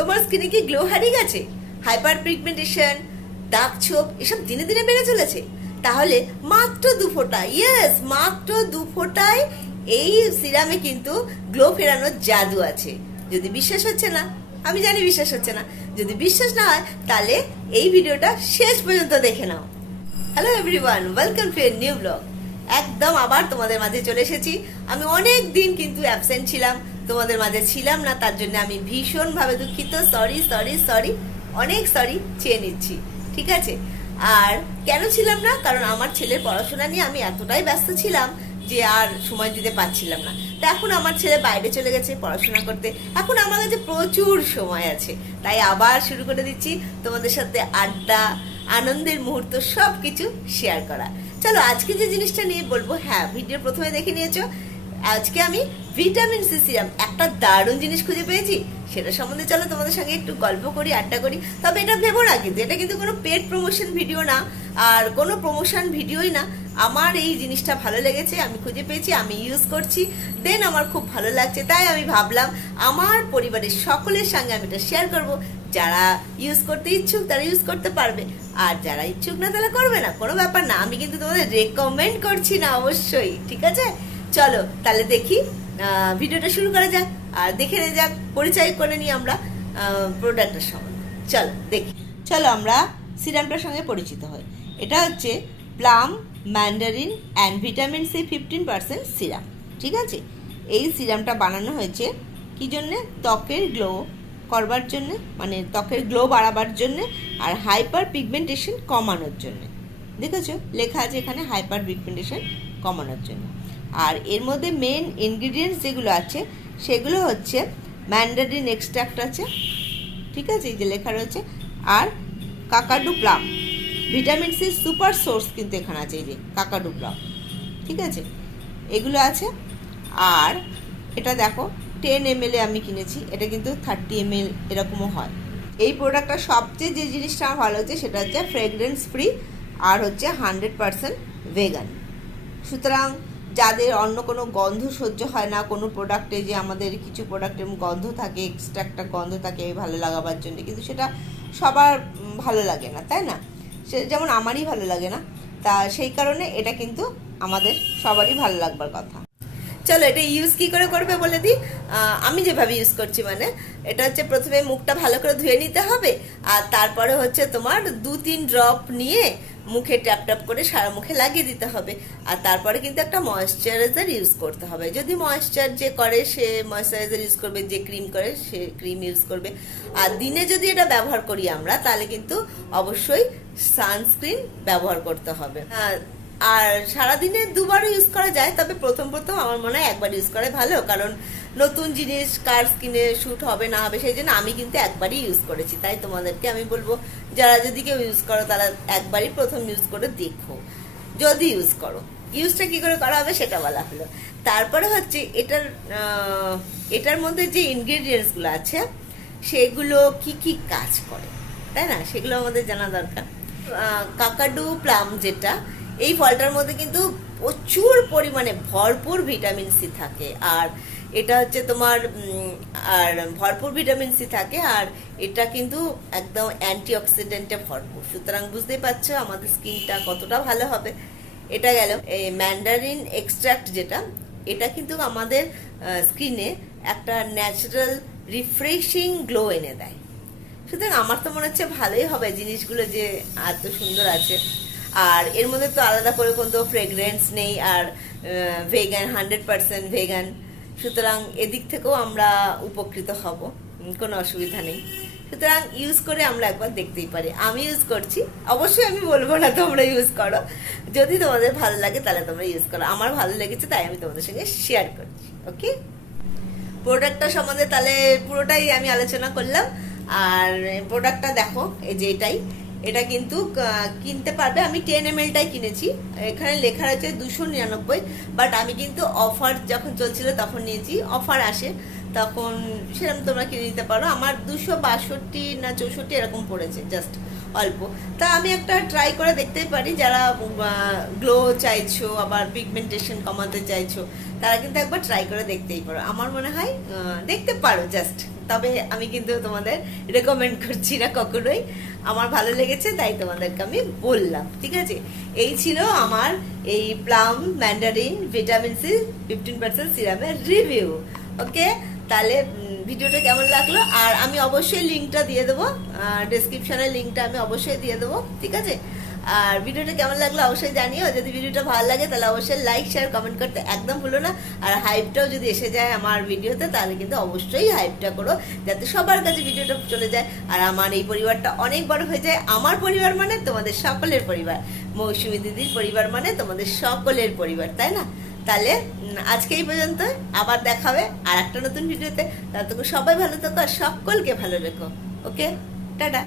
তোমার স্কিনে কি গ্লো হারিয়ে গেছে হাইপার পিগমেন্টেশন দাগ ছোপ এসব দিনে দিনে বেড়ে চলেছে। তাহলে মাত্র দু ফোঁটা ইয়েস মাত্র দু ফোঁটায় এই সিরামে কিন্তু গ্লো ফেরানোর জাদু আছে। যদি বিশ্বাস হচ্ছে না, আমি জানি বিশ্বাস হচ্ছে না। যদি বিশ্বাস না হয়, তাহলে এই ভিডিওটা শেষ পর্যন্ত দেখে নাও। Hello everyone welcome to a new blog একদম আবার তোমাদের মাঝে চলে এসেছি। আমি অনেক দিন কিন্তু অ্যাবসেন্ট ছিলাম। তোমাদের মাঝে ছিলাম না, তার জন্য আমি ভীষণভাবে দুঃখিত। সরি সরি সরি অনেক সরি চেয়ে নিচ্ছি, ঠিক আছে? আর কেন ছিলাম না? কারণ আমার ছেলের পড়াশোনা নিয়ে আমি এতটাই ব্যস্ত ছিলাম যে আর সময় দিতে পারছিলাম না। তো এখন আমার ছেলে বাইরে চলে গেছে পড়াশোনা করতে। এখন আমার কাছে প্রচুর সময় আছে। তাই আবার শুরু করে দিচ্ছি তোমাদের সাথে আড্ডা, আনন্দের মুহূর্ত সব কিছু শেয়ার করা। চলো আজকে যে জিনিসটা নিয়ে বলব হ্যাঁ ভিডিও প্রথমে দেখে নিয়েছো। আজকে আমি ভিটামিন সি সিরাম, একটা দারুণ জিনিস খুঁজে পেয়েছি। সেটা সম্বন্ধে চলো তোমাদের সঙ্গে একটু গল্প করি, আড্ডা করি। তবে এটা ভেবো না কিন্তু, এটা কিন্তু কোনো পেড প্রমোশন ভিডিও না, আর কোনো প্রমোশন ভিডিওই না। আমার এই জিনিসটা ভালো লেগেছে, আমি খুঁজে পেয়েছি, আমি ইউজ করছি। দেন আমার খুব ভালো লাগছে, তাই আমি ভাবলাম আমার পরিবারের সকলের সঙ্গে আমি এটা শেয়ার করব। যারা ইউজ করতে ইচ্ছুক, তারা ইউজ করতে পারবে। আর যারা ইচ্ছুক না, তাহলে করবে না, কোনো ব্যাপার না। আমি কিন্তু তোমাদের রেকমেন্ড করছি না, অবশ্যই, ঠিক আছে? চলো, তাহলে দেখি ভিডিওটা শুরু করা যাক, আর দেখে নে যাক, পরিচয় করে নিই আমরা প্রোডাক্টের সম্বন্ধে। চলো, দেখি। চলো আমরা সিরামটার সঙ্গে পরিচিত হই। এটা হচ্ছে plum mandarin and vitamin C fifteen percent serum, ঠিক আছে? এই সিরামটা বানানো হয়েছে কি জন্যে? ত্বকের গ্লো করবার জন্য মানে ত্বকের গ্লো বাড়াবার জন্য আর হাইপার পিগমেন্টেশন কমানোর জন্য। দেখেছ? লেখা আছে এখানে হাইপার পিগমেন্টেশন কমানোর জন্য। আর এর মধ্যে মেন ইনগ্রিডিয়েন্টস যেগুলো আছে, সেগুলো হচ্ছে ম্যান্ডারিন এক্সট্রাক্ট আছে, ঠিক আছে, এই যে লেখা রয়েছে, আর Kakadu plum vitamin C super source কিন্তু এখানে আছে, এই যে কাকাডু প্লাম ঠিক আছে? এগুলো আছে, আর এটা দেখো টেন এম আমি কিনেছি, এটা কিন্তু থার্টি এম এরকমও হয়। এই প্রোডাক্টটা সবচেয়ে যে জিনিসটা আমার ভালো হচ্ছে, সেটা হচ্ছে ফ্রেগরেন্স ফ্রি আর হচ্ছে হান্ড্রেড পারসেন্ট ভেগান সুতরাং যাদের অন্য কোনো গন্ধ সহ্য হয় না, কোনো প্রোডাক্টে যে আমাদের কিছু প্রোডাক্টের গন্ধ থাকে এক্সট্রা একটা গন্ধ থাকে ভালো লাগাবার জন্য। কিন্তু সেটা সবার ভালো লাগে না, তাই না? সে যেমন আমারই ভালো লাগে না, তা সেই কারণে এটা কিন্তু আমাদের সবারই ভালো লাগবার কথা। চলো, এটা ইউজ কি করে করবে বলে দিই? আমি যেভাবে ইউজ করছি মানে এটা হচ্ছে প্রথমে মুখটা ভালো করে ধুয়ে নিতে হবে, আর তারপরে হচ্ছে তোমার দু তিন ড্রপ নিয়ে মুখে ট্যাপ ট্যাপ করে সারা মুখে লাগিয়ে দিতে হবে। আর তারপরে কিন্তু একটা ময়শ্চারাইজার ইউজ করতে হবে। যদি ময়শ্চার যে করে, সে ময়শ্চারাইজার ইউজ করবে, যে ক্রিম করে, সে ক্রিম ইউজ করবে। আর দিনে যদি এটা ব্যবহার করি আমরা, তাহলে কিন্তু অবশ্যই সানস্ক্রিন ব্যবহার করতে হবে। আর সারাদিনে দুবার ইউজ করা যায়, তবে প্রথম প্রথম আমার মনে হয় একবার ইউজ করাই ভালো। কারণ নতুন জিনিস কার স্কিনে শ্যুট হবে, না হবে, সেই জন্য আমি কিন্তু একবারই ইউজ করেছি। তাই তোমাদেরকে আমি বলব, যারা যদি কেউ ইউজ করো, তারা একবারই প্রথম ইউজ করে দেখো। যদি ইউজ করো ইউজটা কি করে করা হবে সেটা বলা হলো। তারপরে হচ্ছে এটার এটার মধ্যে যে ইনগ্রেডিয়েন্টসগুলো আছে, সেগুলো কি কি কাজ করে, তাই না? সেগুলো আমাদের জানা দরকার। কাকাডু প্লাম যেটা, এই ফলটার মধ্যে কিন্তু প্রচুর পরিমাণে ভরপুর ভিটামিন সি থাকে। আর এটা হচ্ছে তোমার আর ভরপুর ভিটামিন সি থাকে, আর এটা কিন্তু একদম অ্যান্টি অক্সিডেন্টে ভরপুর। সুতরাং বুঝতেই পারছ আমাদের স্কিনটা কতটা ভালো হবে। এটা গেল, এই ম্যান্ডারিন এক্সট্রাক্ট যেটা, এটা কিন্তু আমাদের স্কিনে একটা ন্যাচারাল রিফ্রেশিং গ্লো এনে দেয়। সুতরাং আমার তো মনে হচ্ছে ভালোই হবে জিনিসগুলো যে এত সুন্দর আছে। আর এর মধ্যে তো আলাদা করে কোনো ফ্রেগরেন্স নেই, আর ভেগান হান্ড্রেড পার্সেন্ট ভেগান সুতরাং এদিক থেকেও আমরা উপকৃত হব, কোনো অসুবিধা নেই। সুতরাং ইউজ করে আমরা একবার দেখতেই পারি। আমি ইউজ করছি। অবশ্যই আমি বলব না তোমরা ইউজ করো। যদি তোমাদের ভালো লাগে তাহলে তোমরা ইউজ করো। আমার ভালো লেগেছে, তাই আমি তোমাদের সঙ্গে শেয়ার করছি। ওকে প্রোডাক্টটা সম্বন্ধে তাহলে পুরোটাই আমি আলোচনা করলাম। আর প্রোডাক্টটা দেখো, এই যে এটাই। এটা কিন্তু কিনতে পারবে। আমি টেন এম এলটাই কিনেছি। এখানে লেখা রয়েছে দুশো নিরানব্বই। বাট আমি কিন্তু অফার যখন চলছিল তখন নিয়েছি। অফার আসে। তখন সেরকম তোমরা কিনে নিতে পারো। আমার দুশো বাষট্টি না চৌষট্টি এরকম পড়েছে জাস্ট অল্প। তা আমি একটা ট্রাই করে দেখতেই পারি, যারা গ্লো চাইছো, আবার পিগমেন্টেশন কমাতে চাইছো, তারা কিন্তু একবার ট্রাই করে দেখতেই পারো। আমার মনে হয় দেখতে পারো জাস্ট তবে আমি কিন্তু তোমাদের রেকমেন্ড করছি না কখনোই। আমার ভালো লেগেছে, তাই তোমাদেরকে আমি বললাম, ঠিক আছে? এই ছিল আমার এই plum mandarin vitamin C fifteen percent সিরামের review okay তাহলে ভিডিওটা কেমন লাগল? আর আমি অবশ্যই লিঙ্কটা দিয়ে দেবো। ডিসক্রিপশনের লিঙ্কটা আমি অবশ্যই দিয়ে দেবো, ঠিক আছে? আর ভিডিওটা কেমন লাগল অবশ্যই জানিও। যদি ভিডিওটা ভালো লাগে, তাহলে অবশ্যই লাইক শেয়ার কমেন্ট করতে একদম ভুলো না। আর হাইপটাও যদি এসে যায় আমার ভিডিওতে, তাহলে কিন্তু অবশ্যই হাইপটা করো, যাতে সবার কাছে ভিডিওটা চলে যায়। আর আমার এই পরিবারটা অনেক বড় হয়ে যায়। আমার পরিবার মানে তোমাদের সকলের পরিবার। মৌসুমী দিদির পরিবার মানে তোমাদের সকলের পরিবার, তাই না? তাহলে আজকে এই পর্যন্ত আবার দেখাবে আর একটা নতুন ভিডিওতে। ততক্ষণ সবাই ভালো থাকো আর সকলকে ভালো রেখো। ওকে? টাটা।